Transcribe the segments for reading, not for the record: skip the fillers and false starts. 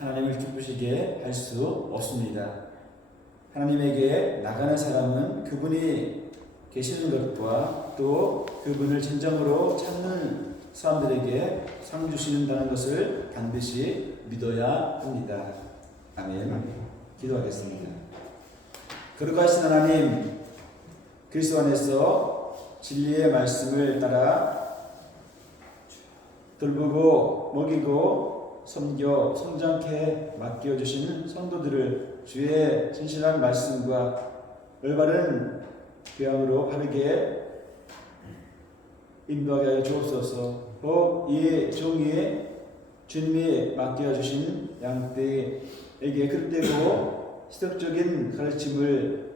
하나님을 기쁘시게 할 수 없습니다. 하나님에게 나가는 사람은 그분이 계시는 것과 또 그분을 진정으로 찾는 사람들에게 상 주신다는 것을 반드시 믿어야 합니다. 아멘. 기도하겠습니다. 거룩하신 하나님, 그리스도 안에서 진리의 말씀을 따라 돌보고 먹이고 섬겨 성장케 맡겨주신 성도들을 주의 진실한 말씀과 올바른 교양으로 바르게 인도하게 하여 주옵소서. 또 이 종이 주님이 맡겨주신 양떼에게 그릇되고 시덕적인 가르침을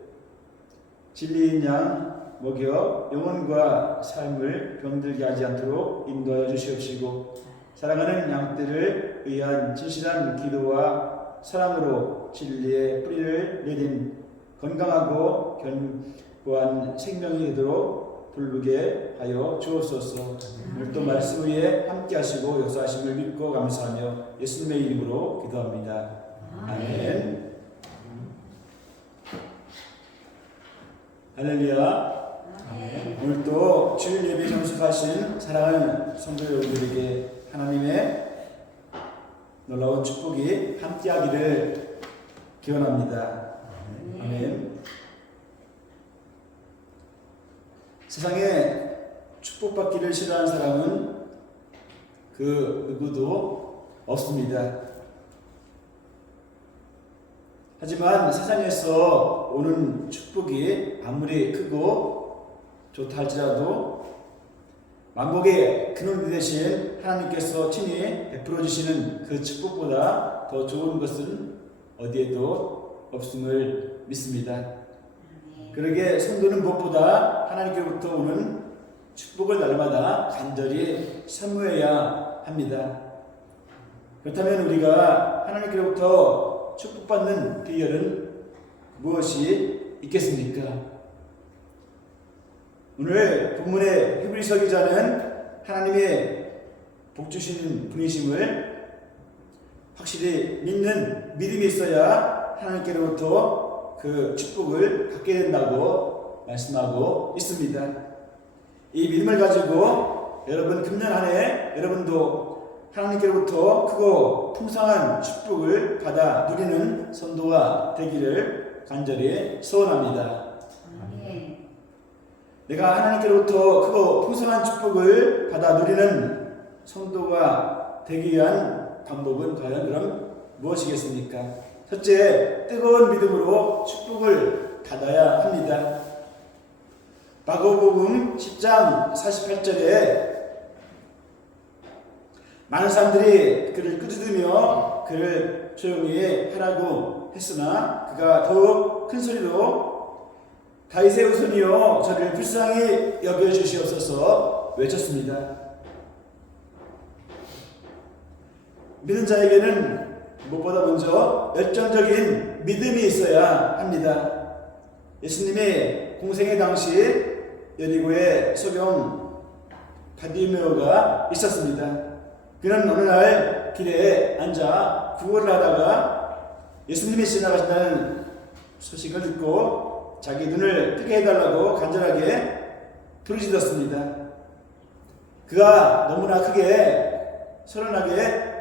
진리인 양 먹여 영혼과 삶을 병들게 하지 않도록 인도하여 주시옵시고, 사랑하는 양떼를 위한 진실한 기도와 사랑으로 진리의 뿌리를 내린 건강하고 견고한 생명이 되도록 돌보게 하여 주옵소서. 오늘도 말씀 위에 함께 하시고 역사하심을 믿고 감사하며 예수님의 이름으로 기도합니다. 아멘. 할렐루야. 오늘도 주일 예배 참석하신 사랑하는 성도 여러분들에게 하나님의 놀라운 축복이 함께하기를 기원합니다. 아멘. 세상에 축복받기를 싫어하는 사람은 그 누구도 없습니다. 하지만 세상에서 오는 축복이 아무리 크고 좋다 할지라도 만복의 근원 되신 하나님께서 친히 베풀어 주시는 그 축복보다 더 좋은 것은 어디에도 없음을 믿습니다. 그러기에 성도는 무엇보다 하나님께로부터 오는 축복을 날마다 간절히 사모해야 합니다. 그렇다면 우리가 하나님께로부터 축복받는 비결은 무엇이 있겠습니까? 오늘 본문의 히브리서 기자는 하나님의 복 주시는 분이심을 확실히 믿는 믿음이 있어야 하나님께로부터 그 축복을 받게 된다고 말씀하고 있습니다. 이 믿음을 가지고 여러분 금년 한 해 여러분도 하나님께로부터 크고 풍성한 축복을 받아 누리는 성도가 되기를 간절히 소원합니다. 내가 하나님께로부터 크고 풍성한 축복을 받아 누리는 성도가 되기 위한 방법은 과연 그럼 무엇이겠습니까? 첫째, 뜨거운 믿음으로 축복을 받아야 합니다. 마가복음 10장 48절에 많은 사람들이 그를 끄집으며 그를 조용히 하라고 했으나 그가 더욱 큰 소리로 다윗의 후손이여 저를 불쌍히 여겨주시옵소서 외쳤습니다. 믿는 자에게는 무엇보다 먼저 열정적인 믿음이 있어야 합니다. 예수님의 공생의 당시 여리고에 소경 바디메오가 있었습니다. 그는 어느 날 길에 앉아 구걸을 하다가 예수님이 지나가신다는 소식을 듣고 자기 눈을 뜨게 해달라고 간절하게 부르짖었습니다. 그가 너무나 크게 소란하게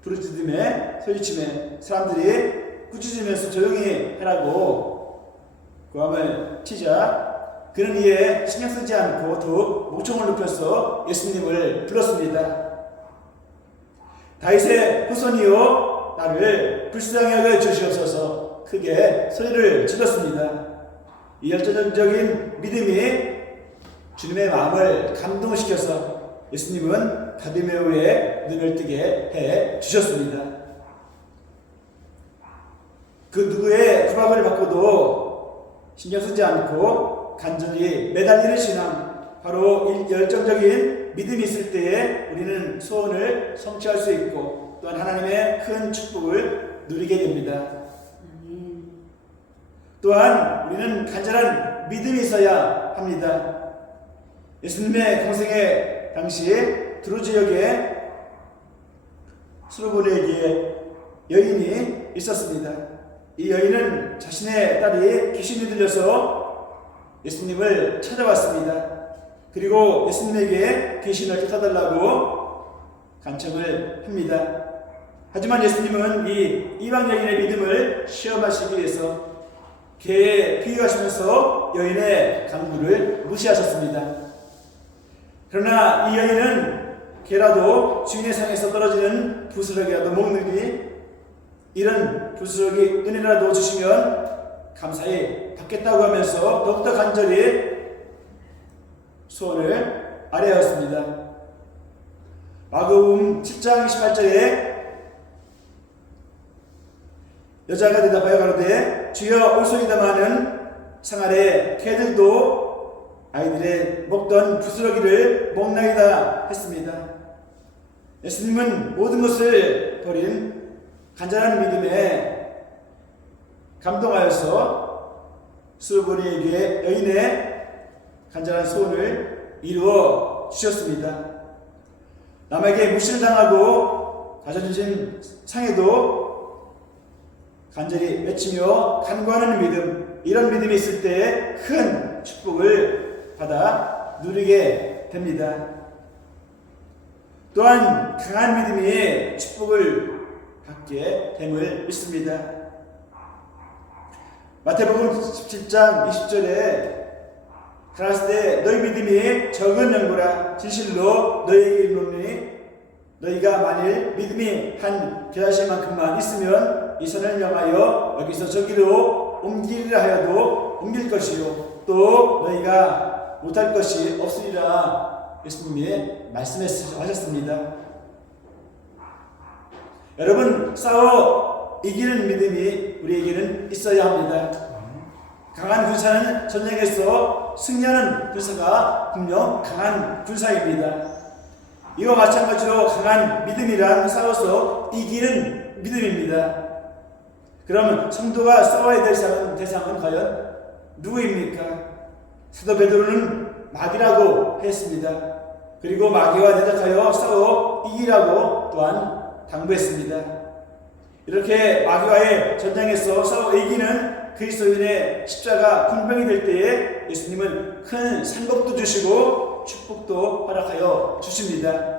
부르짖음에 소리침에 사람들이 꾸짖으면서 조용히 하라고 고함을 치자 그는 이에 신경 쓰지 않고 더욱 목청을 높여서 예수님을 불렀습니다. 다윗의 후손이요 나를 불쌍히 여겨 주시옵소서 크게 소리를 질렀습니다. 이 열정적인 믿음이 주님의 마음을 감동시켜서 예수님은 바디메오의 눈을 뜨게 해 주셨습니다. 그 누구의 구박을 받고도 신경 쓰지 않고 간절히 매달리는 신앙, 바로 열정적인 믿음이 있을 때에 우리는 소원을 성취할 수 있고 또한 하나님의 큰 축복을 누리게 됩니다. 또한 우리는 간절한 믿음이 있어야 합니다. 예수님의 공생의 당시에 드루 지역에 수르보니에게 여인이 있었습니다. 이 여인은 자신의 딸이 귀신이 들려서 예수님을 찾아왔습니다. 그리고 예수님에게 귀신을 쫓아달라고 간청을 합니다. 하지만 예수님은 이 이방 여인의 믿음을 시험하시기 위해서 개에 비유하시면서 여인의 간구를 무시하셨습니다. 그러나 이 여인은 개라도 주인의 상에서 떨어지는 부스러기라도 먹느니 이런 부스러기 은혜라도 주시면 감사히 받겠다고 하면서 더욱더 간절히 소원을 아뢰었습니다. 마가복음 7장 28절에 여자가 대답하여 가로되 주여 올소이다마는 상 아래 개들도 아이들의 먹던 부스러기를 먹나이다 했습니다. 예수님은 모든 것을 버린 간절한 믿음에 감동하여서 수르보니에게 여인의 간절한 소원을 이루어 주셨습니다. 남에게 무시를 당하고 자존심 상해도 간절히 외치며 간구하는 믿음, 이런 믿음이 있을 때 큰 축복을 받아 누리게 됩니다. 또한 강한 믿음이 축복을 받게 됨을 믿습니다. 마태복음 17장 20절에 가라사대 때 너희 믿음이 적은 연고라 진실로 너희에게 이르노니 너희가 만일 믿음이 한 겨자씨만큼만 있으면 이 산을 명하여 여기서 저기로 옮기리라 하여도 옮길 것이요 또 너희가 못할 것이 없으리라 예수님이 말씀하셨습니다. 여러분, 싸워 이기는 믿음이 우리에게는 있어야 합니다. 강한 군사는 전쟁에서 승리하는 군사가 분명 강한 군사입니다. 이와 마찬가지로 강한 믿음이란 싸워서 이기는 믿음입니다. 그러면 성도가 싸워야 될 대상은 과연 누구입니까? 사도 베드로는 마귀라고 했습니다. 그리고 마귀와 대적하여 싸워 이기라고 또한 당부했습니다. 이렇게 마귀와의 전쟁에서 싸워 이기는 그리스도인의 십자가 군병이 될 때에 예수님은 큰 상급도 주시고 축복도 허락하여 주십니다.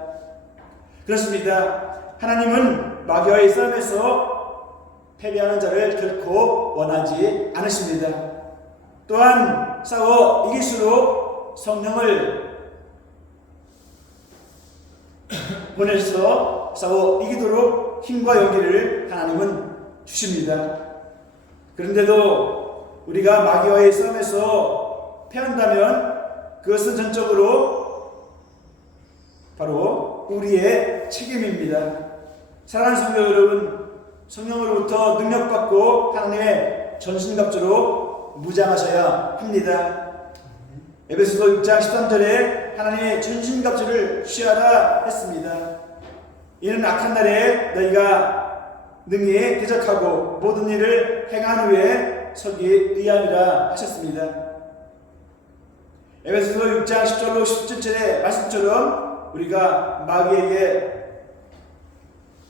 그렇습니다. 하나님은 마귀와의 싸움에서 패배하는 자를 결코 원하지 않으십니다. 또한 싸워 이길수록 성령을 보내서 싸워 이기도록 힘과 용기를 하나님은 주십니다. 그런데도 우리가 마귀와의 싸움에서 패한다면 그것은 전적으로 바로 우리의 책임입니다. 사랑하는 성도 여러분, 성령으로부터 능력받고 하나님의 전신갑주로 무장하셔야 합니다. 에베소서 6장 13절에 하나님의 전신갑주를 취하라 했습니다. 이는 악한 날에 너희가 능히 대적하고 모든 일을 행한 후에 서기 의함이라 하셨습니다. 에베소서 6장 10절로 17절의 말씀처럼 우리가 마귀에게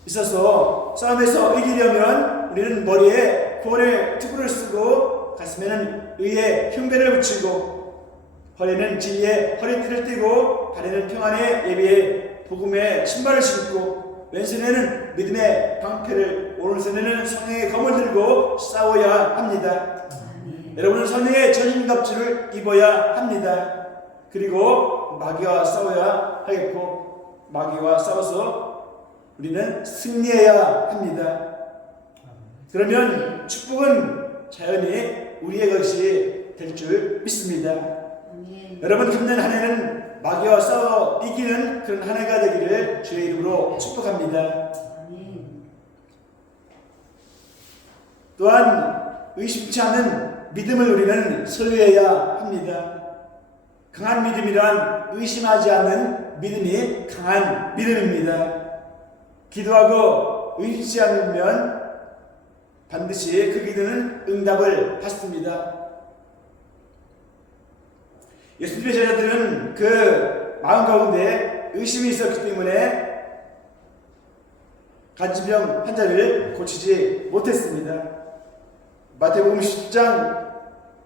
있어서 싸움에서 이기려면 우리는 머리에 구원의 투구를 쓰고 가슴에는 의의 흉배를 붙이고 허리는 진리의 허리띠를 띠고 발에는 평안의 예비의 복음의 신발을 신고 왼손에는 믿음의 방패를 오른손에는 성령의 검을 들고 싸워야 합니다. 여러분은 성령의 전신갑주를 입어야 합니다. 그리고 마귀와 싸워야 하겠고 마귀와 싸워서 우리는 승리해야 합니다. 그러면 축복은 자연히 우리의 것이 될 줄 믿습니다. 여러분, 금년 한 해는 마귀와 싸워 이기는 그런 한 해가 되기를 주의 이름으로 축복합니다. 또한 의심치 않은 믿음을 우리는 소유해야 합니다. 강한 믿음이란 의심하지 않는 믿음이 강한 믿음입니다. 기도하고 의심치 않으면 반드시 그 기도는 응답을 받습니다. 예수님의 제자들은 그 마음 가운데 의심이 있었기 때문에 간질병 환자를 고치지 못했습니다. 마태복음 10장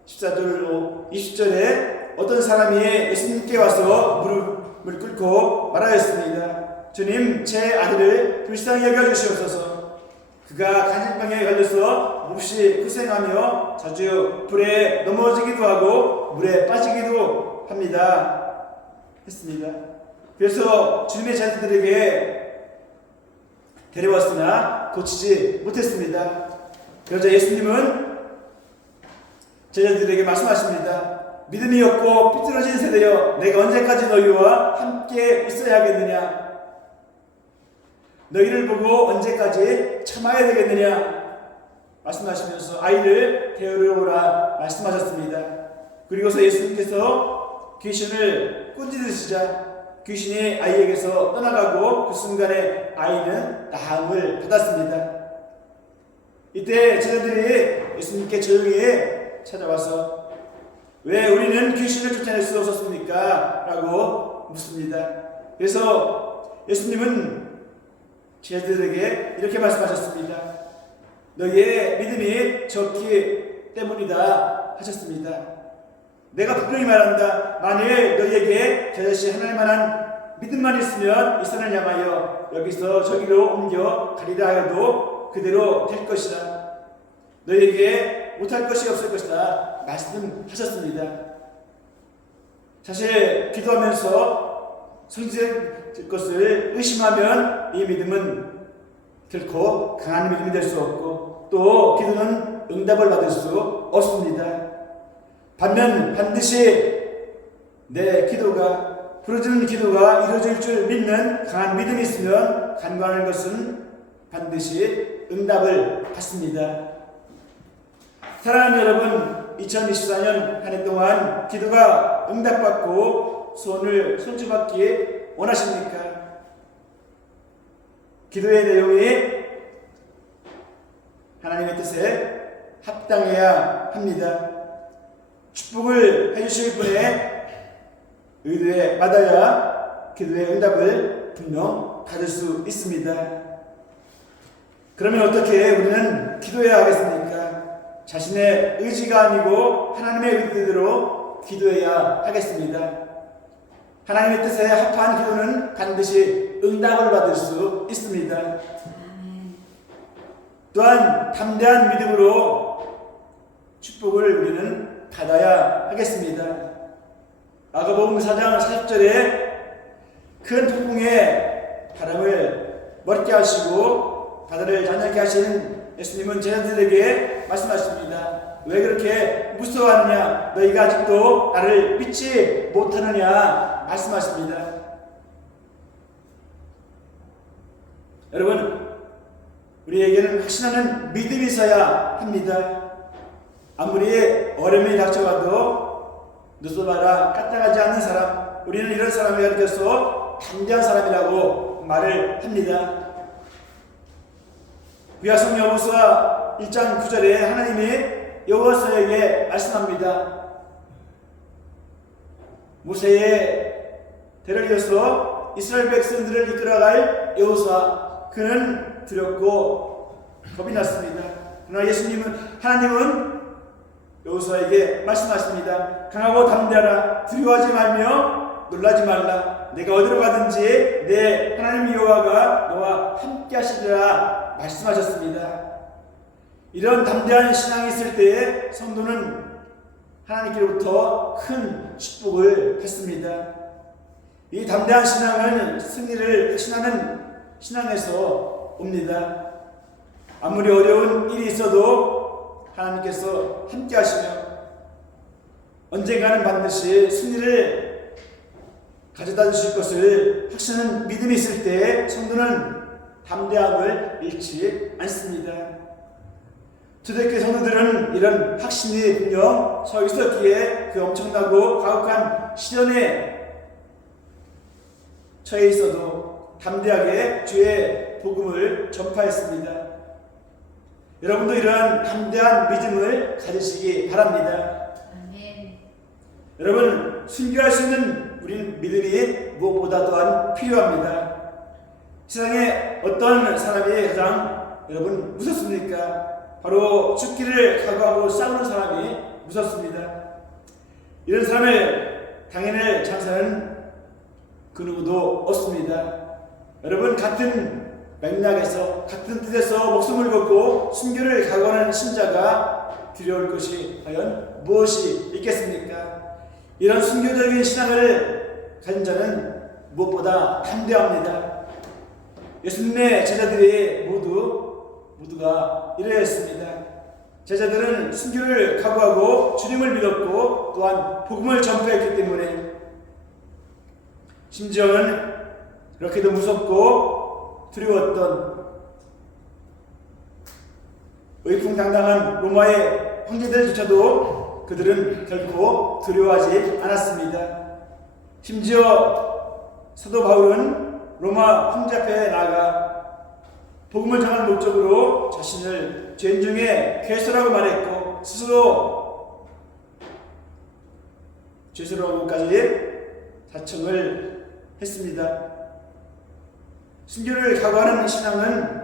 14절로 20절에 어떤 사람이 예수님께 와서 무릎을 꿇고 말하였습니다. 주님, 제 아들을 불쌍히 여겨주시옵소서. 그가 간질병에 걸려서 몹시 고생하며 자주 불에 넘어지기도 하고 물에 빠지기도 합니다. 했습니다. 그래서 주님의 자녀들에게 데려왔으나 고치지 못했습니다. 그러자 예수님은 제자들에게 말씀하십니다. 믿음이 없고 삐뚤어진 세대여, 내가 언제까지 너희와 함께 있어야 하겠느냐? 너희를 보고 언제까지 참아야 되겠느냐? 말씀하시면서 아이를 데리러 오라 말씀하셨습니다. 그리고서 예수님께서 귀신을 꾼짖으시자 귀신이 아이에게서 떠나가고 그 순간에 아이는 나음을 받았습니다. 이때 제자들이 예수님께 조용히 찾아와서 왜 우리는 귀신을 쫓아낼 수 없었습니까? 라고 묻습니다. 그래서 예수님은 제자들에게 이렇게 말씀하셨습니다. 너희의 믿음이 적기 때문이다 하셨습니다. 내가 분명히 말한다. 만일 너희에게 저것이 하나님만한 믿음만 있으면 이 산을 향하여 여기서 저기로 옮겨 가리라 하여도 그대로 될 것이다. 너희에게 못할 것이 없을 것이다 말씀하셨습니다. 사실 기도하면서 성취될 것을 의심하면 이 믿음은 결코 강한 믿음이 될 수 없고 또 기도는 응답을 받을 수 없습니다. 반면 반드시 내 기도가 부르짖는 기도가 이루어질 줄 믿는 강한 믿음이 있으면 간구하는 것은 반드시 응답을 받습니다. 사랑하는 여러분, 2024년 한 해 동안 기도가 응답받고 소원을 성취받기 원하십니까? 기도의 내용이 하나님의 뜻에 합당해야 합니다. 축복을 해주실 분의 의도에 받아야 기도의 응답을 분명 받을 수 있습니다. 그러면 어떻게 우리는 기도해야 하겠습니까? 자신의 의지가 아니고 하나님의 의지대로 기도해야 하겠습니다. 하나님의 뜻에 합한 기도는 반드시 응답을 받을 수 있습니다. 또한 담대한 믿음으로 축복을 우리는 받아야 하겠습니다. 마가복음 4장 40절에 큰 폭풍에 바람을 멎게 하시고 바다를 잔뜩게 하시는 예수님은 제자들에게 말씀하십니다. 왜 그렇게 무서워하느냐? 너희가 아직도 나를 믿지 못하느냐? 말씀하십니다. 여러분, 우리에게는 확신하는 믿음이 있어야 합니다. 아무리 어려움이 닥쳐와도 눈쏘봐라 까딱하지 않는 사람, 우리는 이런 사람을 가리켜서 담대한 사람이라고 말을 합니다. 구약성 여호수아 1장 9절에 하나님이 여호수아에게 말씀합니다. 모세의 대를 이어서 이스라엘 백성들을 이끌어갈 여호수아, 그는 두렵고 겁이 났습니다. 그러나 하나님은 여호수아에게 말씀하십니다. 강하고 담대하라. 두려워하지 말며 놀라지 말라. 내가 어디로 가든지 내 하나님 여호와가 너와 함께 하시리라 말씀하셨습니다. 이런 담대한 신앙이 있을 때에 성도는 하나님께로부터 큰 축복을 받습니다. 이 담대한 신앙은 승리를 신하는 신앙에서 옵니다. 아무리 어려운 일이 있어도 하나님께서 함께 하시며 언젠가는 반드시 승리를 가져다 주실 것을 확신하는 믿음이 있을 때 성도는 담대함을 잃지 않습니다. 초대교회 성도들은 이런 확신이 분명 서 있었기에 그 엄청나고 가혹한 시련에 처해 있어도 담대하게 주의 복음을 전파했습니다. 여러분도 이러한 담대한 믿음을 가지시기 바랍니다. 아멘. 여러분, 순교할 수 있는 우리 믿음이 무엇보다 또한 필요합니다. 세상에 어떤 사람이 가장 여러분 무섭습니까? 바로 죽기를 각오하고 싸우는 사람이 무섭습니다. 이런 사람을 당해낼 장사는 그 누구도 없습니다. 여러분, 같은 맥락에서 같은 뜻에서 목숨을 걸고 순교를 각오하는 신자가 두려울 것이 과연 무엇이 있겠습니까? 이런 순교적인 신앙을 가진 자는 무엇보다 담대합니다. 예수님의 제자들이 모두가 이러했습니다. 제자들은 순교를 각오하고 주님을 믿었고 또한 복음을 전파했기 때문에 심지어는 그렇게도 무섭고 두려웠던 의풍당당한 로마의 황제들조차도 그들은 결코 두려워하지 않았습니다. 심지어 사도 바울은 로마 황제 앞에 나아가 복음을 전하는 목적으로 자신을 죄인 중에 괴수라고 말했고 스스로 죄수라고까지 자청을 했습니다. 순교를 각오하는 신앙은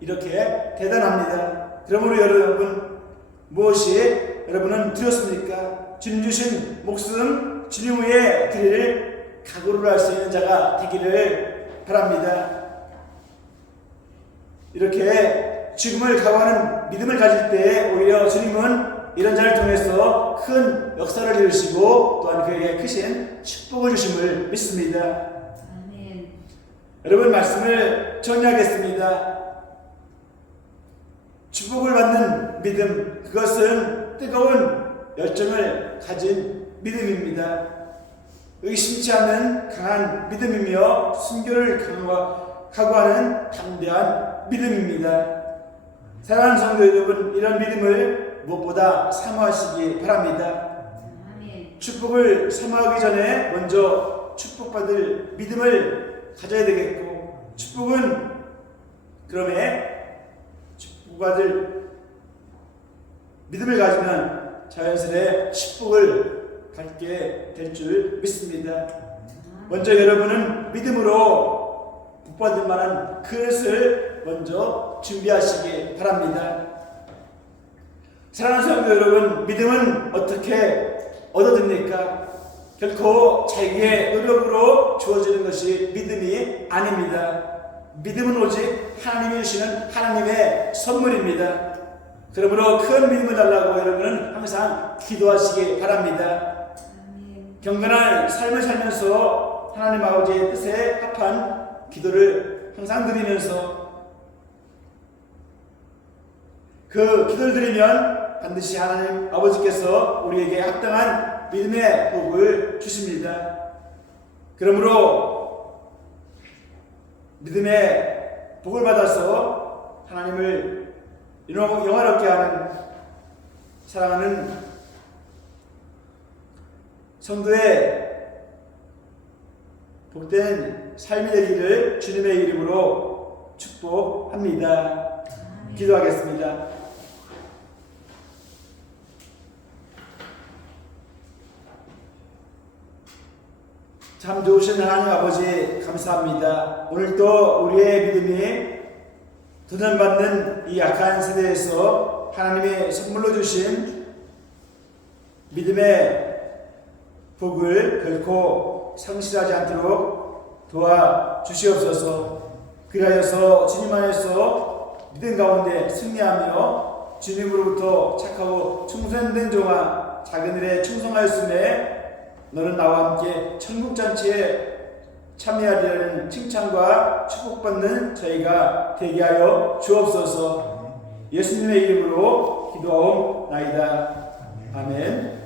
이렇게 대단합니다. 그러므로 여러분, 무엇이 여러분은 두렵습니까? 주님 주신 목숨 주님 위에 드릴 각오를 할 수 있는 자가 되기를 바랍니다. 이렇게 죽음을 각오하는 믿음을 가질 때 오히려 주님은 이런 자를 통해서 큰 역사를 이루시고 또한 그에게 크신 축복을 주심을 믿습니다. 아멘. 여러분, 말씀을 정리하겠습니다. 축복을 받는 믿음, 그것은 뜨거운 열정을 가진 믿음입니다. 의심치 않는 강한 믿음이며 순교를 각오하는 담대한 믿음입니다. 사랑하는 성도 여러분, 이런 믿음을 무엇보다 사모하시기 바랍니다. 아멘. 축복을 사모하기 전에 먼저 축복받을 믿음을 가져야 되겠고, 축복은 그러면 축복받을 믿음을 가지면 자연스레 축복을 받게 될 줄 믿습니다. 먼저 여러분은 믿음으로 복받을 만한 그릇을 먼저 준비하시기 바랍니다. 사랑하는 성도 여러분, 믿음은 어떻게 얻어집니까? 결코 자기의 노력으로 주어지는 것이 믿음이 아닙니다. 믿음은 오직 하나님이 주시는 하나님의 선물입니다. 그러므로 큰 믿음을 달라고 여러분은 항상 기도하시기 바랍니다. 경건한 삶을 살면서 하나님 아버지의 뜻에 합한 기도를 항상 드리면서 그 기도를 드리면 반드시 하나님 아버지께서 우리에게 합당한 믿음의 복을 주십니다. 그러므로 믿음의 복을 받아서 하나님을 영화롭게 하는 사랑하는 성도의 복된 삶이 되기를 주님의 이름으로 축복합니다. 기도하겠습니다. 참 좋으신 하나님 아버지, 감사합니다. 오늘도 우리의 믿음이 도전받는 이 약한 세대에서 하나님의 선물로 주신 믿음의 복을 결코 상실하지 않도록 도와주시옵소서. 그리하여서 주님 안에서 믿음 가운데 승리하며 주님으로부터 착하고 충성된 종아 작은 일에 충성하였음에 너는 나와 함께 천국잔치에 참여하리라는 칭찬과 축복받는 저희가 되게 하여 주옵소서. 예수님의 이름으로 기도하옵나이다. 아멘.